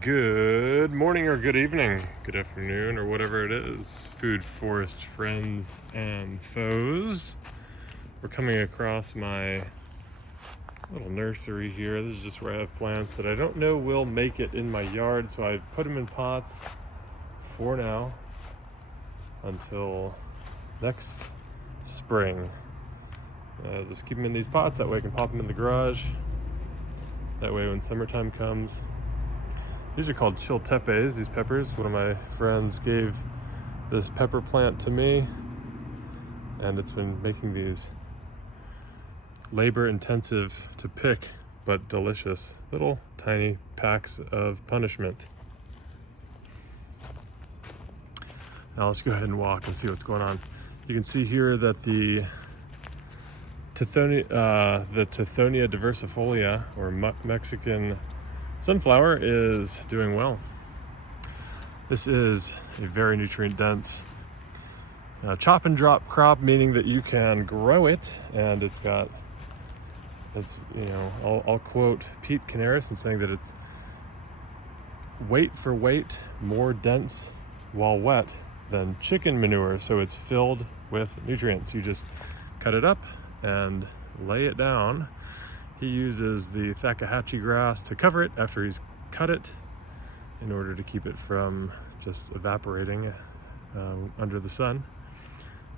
Good morning or good evening, good afternoon or whatever it is, food forest friends and foes. We're coming across my little nursery here. This is just where I have plants that I don't know will make it in my yard, so I put them in pots for now until next spring. Just keep them in these pots, that way I can pop them in the garage. That way when summertime comes, these are called chiltepes, these peppers. One of my friends gave this pepper plant to me, and it's been making these labor intensive to pick, but delicious little tiny packs of punishment. Now let's go ahead and walk and see what's going on. You can see here that the Tithonia diversifolia, or Mexican sunflower, is doing well. This is a very nutrient dense chop and drop crop, meaning that you can grow it, and I'll quote Pete Canaris in saying that it's weight for weight more dense while wet than chicken manure, so it's filled with nutrients. You just cut it up and lay it down. He uses the Thacahatchee grass to cover it after he's cut it in order to keep it from just evaporating under the sun.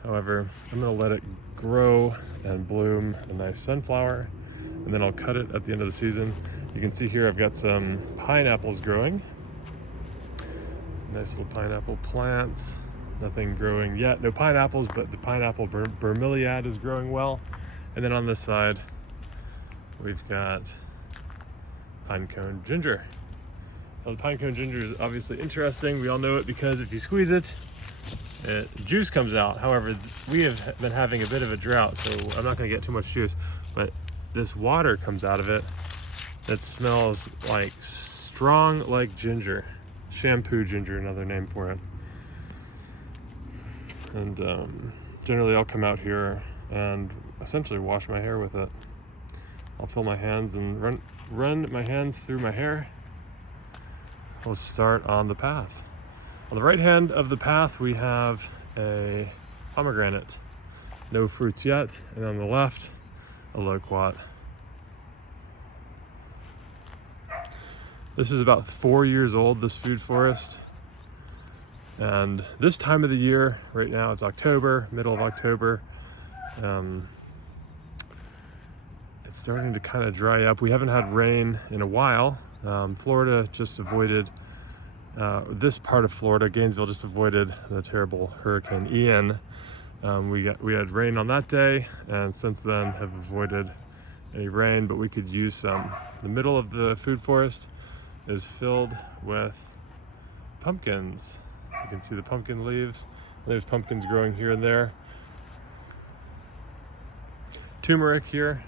However, I'm going to let it grow and bloom a nice sunflower, and then I'll cut it at the end of the season. You can see here I've got some pineapples growing. Nice little pineapple plants. Nothing growing yet, no pineapples, but the pineapple bromeliad is growing well. And then on this side, we've got pinecone ginger. Now the pinecone ginger is obviously interesting. We all know it because if you squeeze it, juice comes out. However, we have been having a bit of a drought, so I'm not gonna get too much juice, but this water comes out of it that smells like strong like ginger. Shampoo ginger, another name for it. And generally I'll come out here and essentially wash my hair with it. I'll fill my hands and run my hands through my hair. Let's start on the path. On the right hand of the path we have a pomegranate. No fruits yet. And on the left, a loquat. This is about 4 years old, this food forest. And this time of the year, right now it's October, middle of October, it's starting to kind of dry up. We haven't had rain in a while. Florida just avoided, this part of Florida, Gainesville, just avoided the terrible Hurricane Ian. We had rain on that day, and since then have avoided any rain, but we could use some. The middle of the food forest is filled with pumpkins. You can see the pumpkin leaves. There's pumpkins growing here and there. Turmeric here.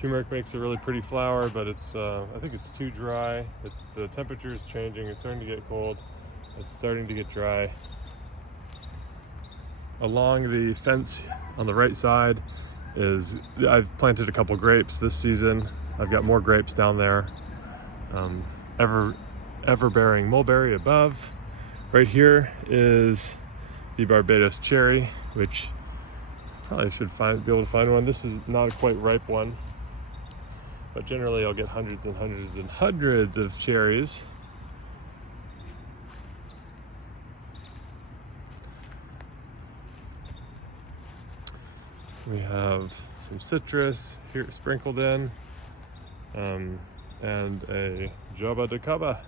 Turmeric makes a really pretty flower, but it's I think it's too dry. The temperature is changing. It's starting to get cold. It's starting to get dry. Along the fence on the right side I've planted a couple grapes this season. I've got more grapes down there. Ever-bearing mulberry above. Right here is the Barbados cherry, which probably should be able to find one. This is not a quite ripe one, but generally I'll get hundreds and hundreds and hundreds of cherries. We have some citrus here sprinkled in, and a Java de Caba.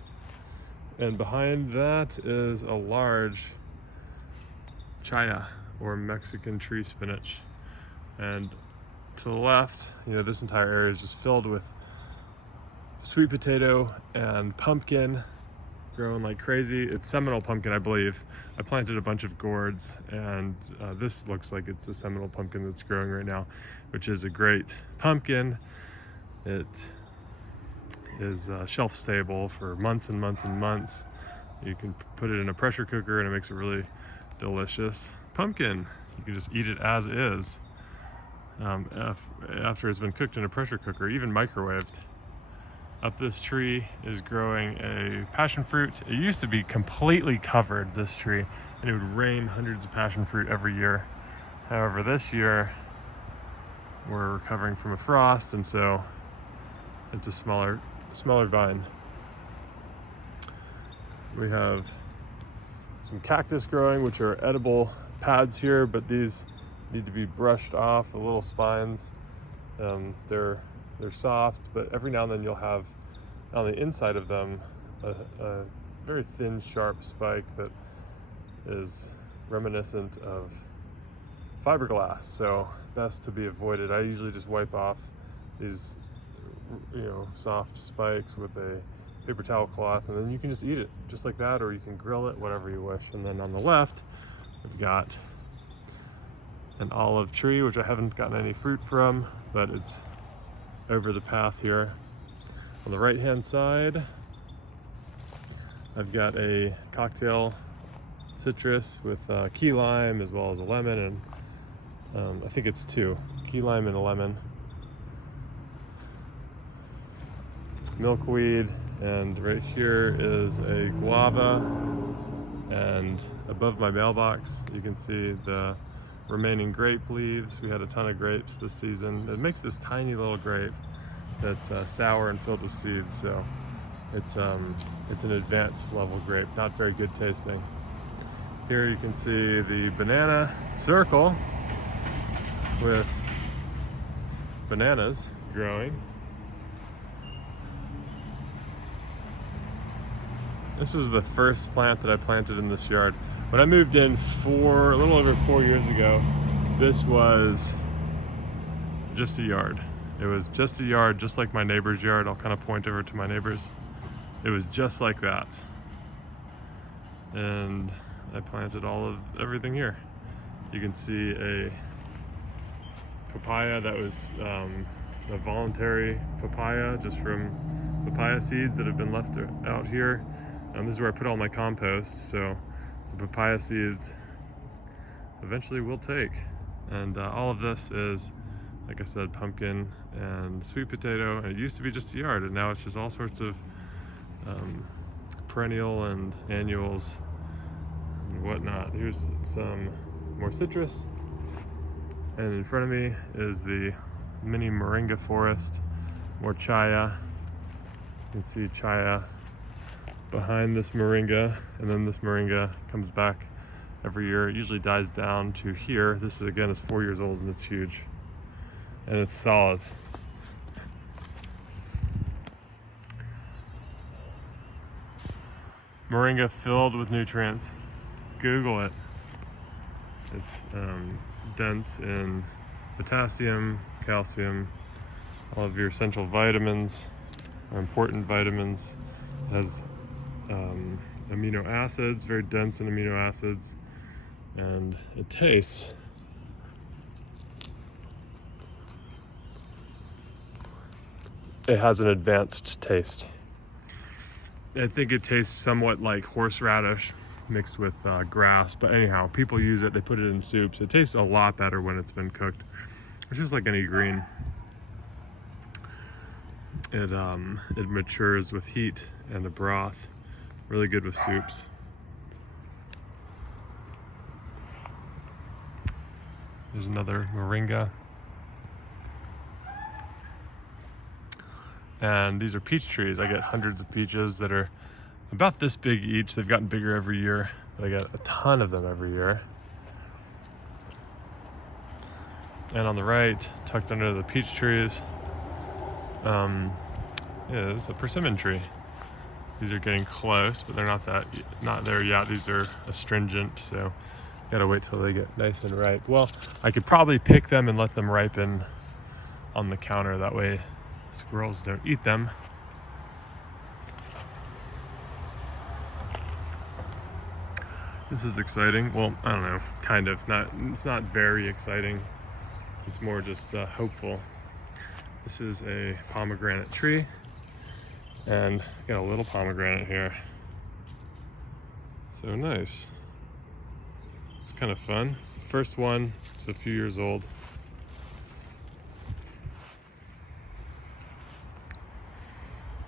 And behind that is a large chaya, or Mexican tree spinach. And to the left, this entire area is just filled with sweet potato and pumpkin growing like crazy. It's Seminole pumpkin, I believe. I planted a bunch of gourds, and this looks like it's the Seminole pumpkin that's growing right now, which is a great pumpkin. It is shelf stable for months and months and months. You can put it in a pressure cooker and it makes a really delicious pumpkin. You can just eat it as is after it's been cooked in a pressure cooker, even microwaved. Up this tree is growing a passion fruit. It used to be completely covered, this tree, and it would rain hundreds of passion fruit every year. However, this year we're recovering from a frost, and so it's a smaller vine. We have some cactus growing, which are edible pads here, but these need to be brushed off, the little spines. They're soft, but every now and then you'll have on the inside of them a very thin, sharp spike that is reminiscent of fiberglass, so best to be avoided. I usually just wipe off these, soft spikes with a paper towel cloth, and then you can just eat it just like that, or you can grill it, whatever you wish. And then on the left, we've got an olive tree, which I haven't gotten any fruit from, but it's over the path here. On the right hand side, I've got a cocktail citrus with key lime as well as a lemon, and I think it's two, key lime and a lemon. Milkweed, and right here is a guava, and above my mailbox you can see the remaining grape leaves. We had a ton of grapes this season. It makes this tiny little grape that's sour and filled with seeds, so it's an advanced level grape, not very good tasting. Here you can see the banana circle with bananas growing. This was the first plant that I planted in this yard. When I moved in a little over 4 years ago, this was just a yard. It was just a yard, just like my neighbor's yard. I'll kind of point over to my neighbor's. It was just like that. And I planted everything here. You can see a papaya that was a voluntary papaya, just from papaya seeds that have been left out here. This is where I put all my compost, so the papaya seeds eventually will take. And all of this is, like I said, pumpkin and sweet potato. And it used to be just a yard, and now it's just all sorts of perennial and annuals and whatnot. Here's some more citrus. And in front of me is the mini moringa forest, more chaya. You can see chaya behind this moringa, and then this moringa comes back every year. It usually dies down to here. This is, again, is 4 years old, and it's huge, and it's solid. Moringa filled with nutrients. Google it. It's dense in potassium, calcium, all of your essential vitamins, important vitamins. It has amino acids, very dense in amino acids, and it tastes it has an advanced taste. I think it tastes somewhat like horseradish mixed with grass, but anyhow, people use it, they put it in soups. It tastes a lot better when it's been cooked. It's just like any green. It matures with heat and a broth. Really good with soups. There's another moringa. And these are peach trees. I get hundreds of peaches that are about this big each. They've gotten bigger every year, but I get a ton of them every year. And on the right, tucked under the peach trees, is a persimmon tree. These are getting close, but they're not there yet. These are astringent, so gotta wait till they get nice and ripe. Well, I could probably pick them and let them ripen on the counter. That way squirrels don't eat them. This is exciting. Well, I don't know, kind of. It's not very exciting. It's more just hopeful. This is a pomegranate tree, and got a little pomegranate here. So nice. It's kind of fun. First one, it's a few years old.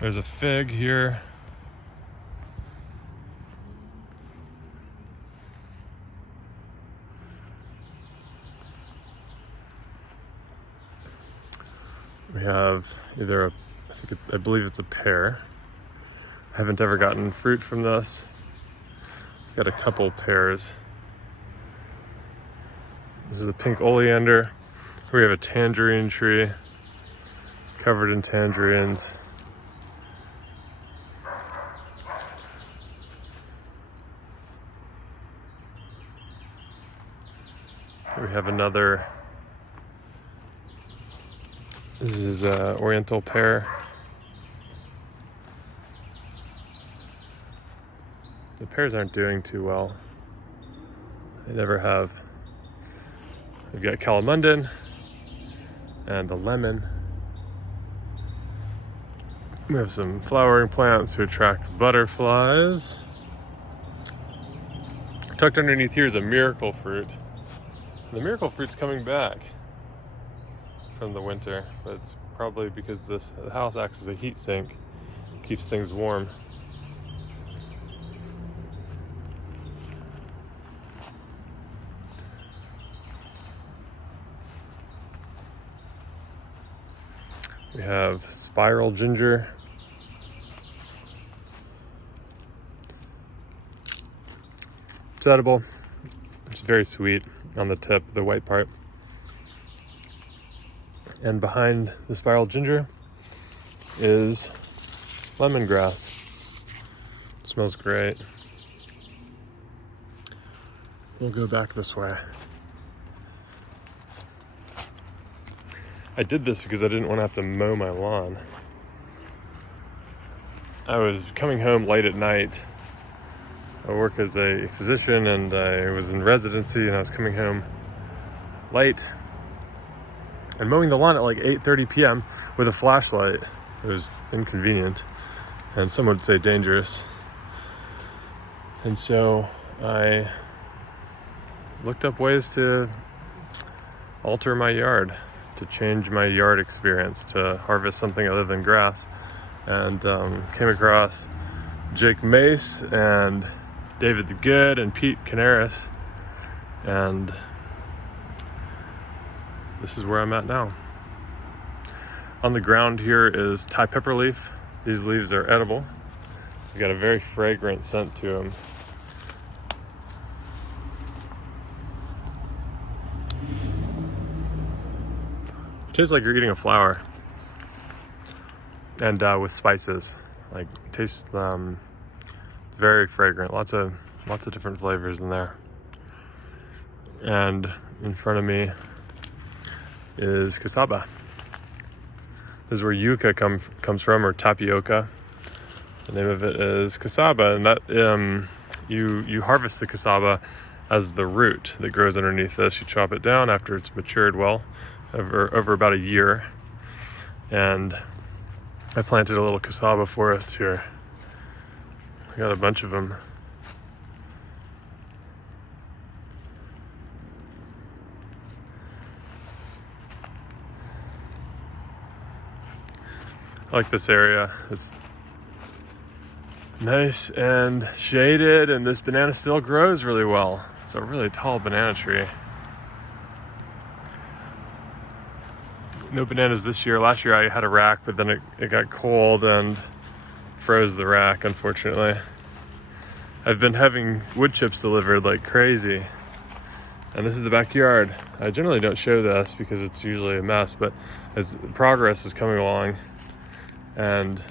There's a fig here. We have either I believe it's a pear. I haven't ever gotten fruit from this. Got a couple pears. This is a pink oleander. We have a tangerine tree covered in tangerines. We have another. This is a oriental pear. The pears aren't doing too well. They never have. We've got calamundan and a lemon. We have some flowering plants to attract butterflies. Tucked underneath here is a miracle fruit. The miracle fruit's coming back from the winter, but it's probably because the house acts as a heat sink, keeps things warm. We have spiral ginger. It's edible. It's very sweet on the tip, the white part. And behind the spiral ginger is lemongrass. It smells great. We'll go back this way. I did this because I didn't want to have to mow my lawn. I was coming home late at night. I work as a physician and I was in residency and I was coming home late and mowing the lawn at like 8:30 p.m. with a flashlight. It was inconvenient and some would say dangerous. And so I looked up ways to alter my yard, to change my yard experience, to harvest something other than grass, and came across Jake Mace and David the Good and Pete Canaris, and this is where I'm at now. On the ground here is Thai pepper leaf. These leaves are edible. They got a very fragrant scent to them. Tastes like you're eating a flower, and with spices. Like tastes very fragrant. Lots of different flavors in there. And in front of me is cassava. This is where yuca comes from, or tapioca. The name of it is cassava, and that you harvest the cassava as the root that grows underneath this. You chop it down after it's matured well. Over about a year, and I planted a little cassava forest here. I got a bunch of them. I like this area. It's nice and shaded, and this banana still grows really well. It's a really tall banana tree. No bananas this year. Last year I had a rack, but then it got cold and froze the rack, unfortunately. I've been having wood chips delivered like crazy. And this is the backyard. I generally don't show this because it's usually a mess, but as progress is coming along, and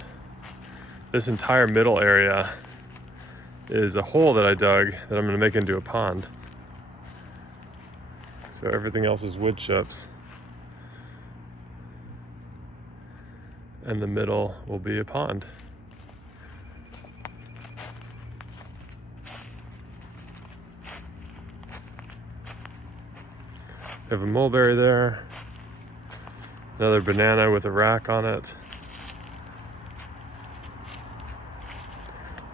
this entire middle area is a hole that I dug that I'm gonna make into a pond. So everything else is wood chips. And the middle will be a pond. We have a mulberry there. Another banana with a rack on it.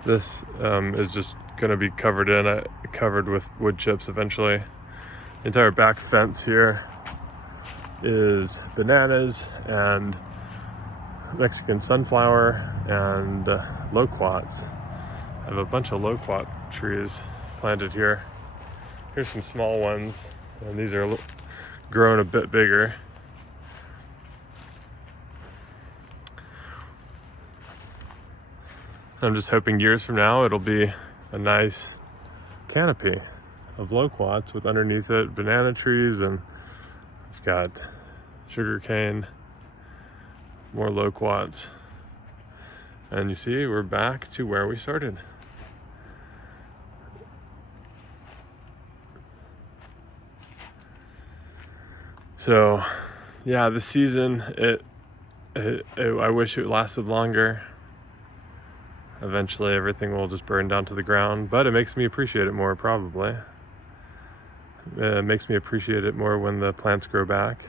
This is just gonna be covered with wood chips eventually. The entire back fence here is bananas and Mexican sunflower and loquats. I have a bunch of loquat trees planted here. Here's some small ones, and these are grown a bit bigger. I'm just hoping years from now it'll be a nice canopy of loquats with underneath it banana trees, and we've got sugarcane, more loquats. And you see, we're back to where we started. So yeah, this season, I wish it lasted longer. Eventually everything will just burn down to the ground, but it makes me appreciate it more, probably. It makes me appreciate it more when the plants grow back.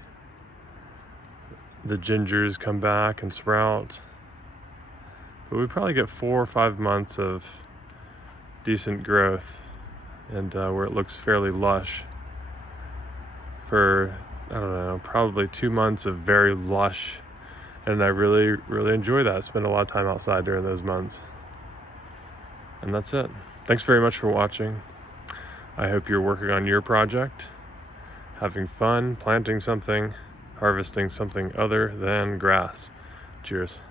The gingers come back and sprout. But we probably get 4 or 5 months of decent growth, and where it looks fairly lush. For, I don't know, probably 2 months of very lush, and I really, really enjoy that. I spend a lot of time outside during those months. And that's it. Thanks very much for watching. I hope you're working on your project, having fun, planting something, harvesting something other than grass. Cheers.